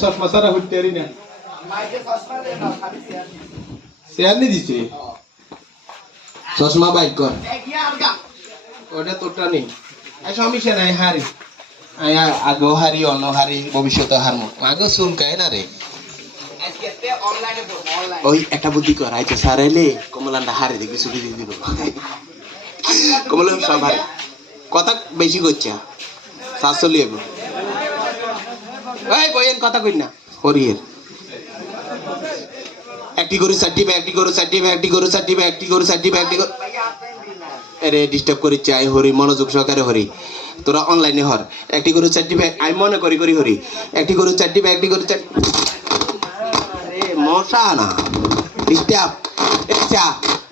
চশমা ছাড়া হইতে পারি না শেয়ার নি দিছে চশমা বাইক কর ওটা তোরটা নেই সমস্যা নাই হারি আগেও হারি অন্য হারি ভবিষ্যতে হারমো আগে চুলকায় না রে ওই একটা বুদ্ধি কর আইতে স্যার এলে কমলানটা হারে দেখবি ছুটি দিয়ে দিব কমলান সব হারে কথা বেশি করছে স্যার চলি যাবো এই কইেন কথা কই না হরিয়ের একটি গরু চারটি ব্যাগ একটি গরু চারটি ব্যাগ একটি গরু চারটি ব্যাগ একটি গরু চারটি ব্যাগ একটি আরে ডিস্টার্ব করিচ্ছে আই হরি মনোযোগ সহকারে হরি তোরা অনলাইনে হর একটি গরু চারটি ব্যাগ আমি মনে করি করি হরি একটি গরু চারটি ব্যাগ একটি গরু চারটি আরে মশা না ডিস্টার্ব আচ্ছা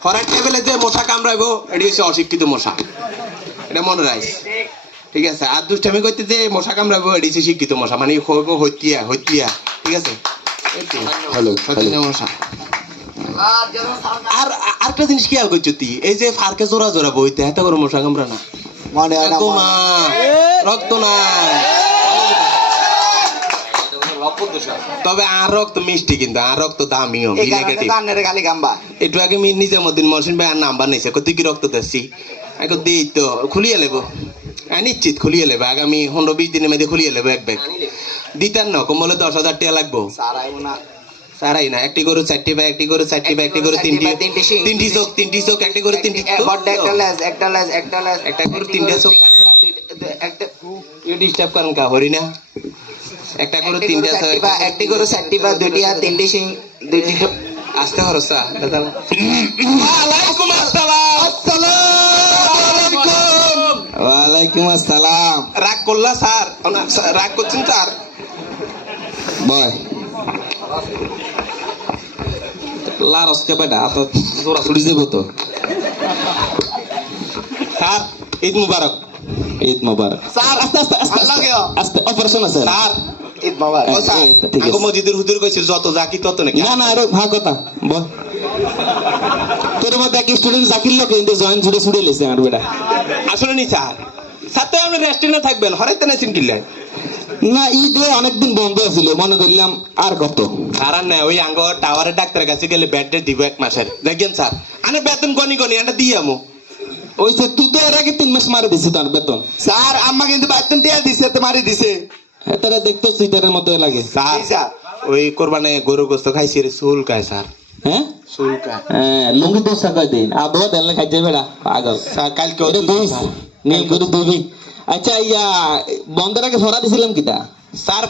হরার টেবিলে যে মশা কামড়াইবো এটি হচ্ছে অশিক্ষিত মশা এটা মনে রাখিস ঠিক আছে আর দুষ্টামি করতে যে মশা কামড়াবো এটি হচ্ছে শিক্ষিত মশা মানে হইতিয়া হইতিয়া ঠিক আছে হ্যালো মশা আর আরেকটা জিনিস খেয়াল করছো তুই এই যে ফারকে জোড়া জোড়া বইতে এত করে মশা কামড়া না মনে হয় না রক্ত না তবে আর রক্ত মিষ্টি কিন্তু আর রক্ত দামিও একটু আগে নিজামুদ্দিন মহসিন ভাই আর নাম্বার নিয়েছে তুই কি রক্ত দিচ্ছি দিই তো খুলিয়ে লেবো নিশ্চিত খুলিয়ে লেবে আগামী 15-20 দিনের মধ্যে খুলিয়ে লেবো এক ব্যাগ দিতার না কমলে 10,000 টাকা লাগবো সারাই না একটি গরু চারটি ব্যাগ একটি গরু চারটি ব্যাগ একটি গরু তিনটি চোখ একটি গরু তিনটি একটা গরু তিনটা চোখ একটা ডিস্টার্ব করেন কা হরি না একটা গরু তিনটা চোখ একটি গরু চারটি বা দুইটি আর তিনটি সিং দুইটি আসতে ভরসা ওয়ালাইকুম আসসালাম রাগ করলা স্যার রাগ করছেন স্যার বয় লারস কে বেটা তো জোড়া ছুটি দেব তো স্যার ঈদ মুবারক স্যার আস্তে আস্তে আস্তে আস্তে অপারেশন আছে স্যার ঈদ মুবারক স্যার ঠিক আছে মসজিদের হুজুর কইছে যত জাকি তত নাকি না না আরে ভাগ কথা বল তোর মধ্যে এক স্টুডেন্ট জাকির লোক কিন্তু জয়েন জুড়ে ছুড়ে লেছে আর বেটা আসলে নি স্যার স্যার তো আপনি রেস্টুরেন্টে থাকবেন হরাইতে না চিনকিলে না ঈদে অনেকদিন বন্ধ ছিল মনে করলাম আর কত আর না ওই আঙ্গ টাওয়ারে ডাক্তারের কাছে গেলে ব্যাডে দিব 1 মাসের দেখেন স্যার আনে বেতন গনি এটা দিয়ে আমু ওই স্যার তুই তো এর আগে 3 মাস মারে দিছিস তার বেতন স্যার আম্মা কিন্তু বেতন দিয়ে দিছে তো মারি দিছে এটারে দেখতো সিটারের মতো লাগে স্যার ওই কোরবানে গরু গোশত খাইছি রে চুল কায় স্যার হ্যাঁ চুল কায় লুঙ্গি তো সাকাই দেন আদো দেলে খাই যাবে না পাগল স্যার কালকে ওরে দুই নীল গরু দুই আচ্ছা ইয়া বন্ধের আগে সরা দিছিলাম কিটা স্যার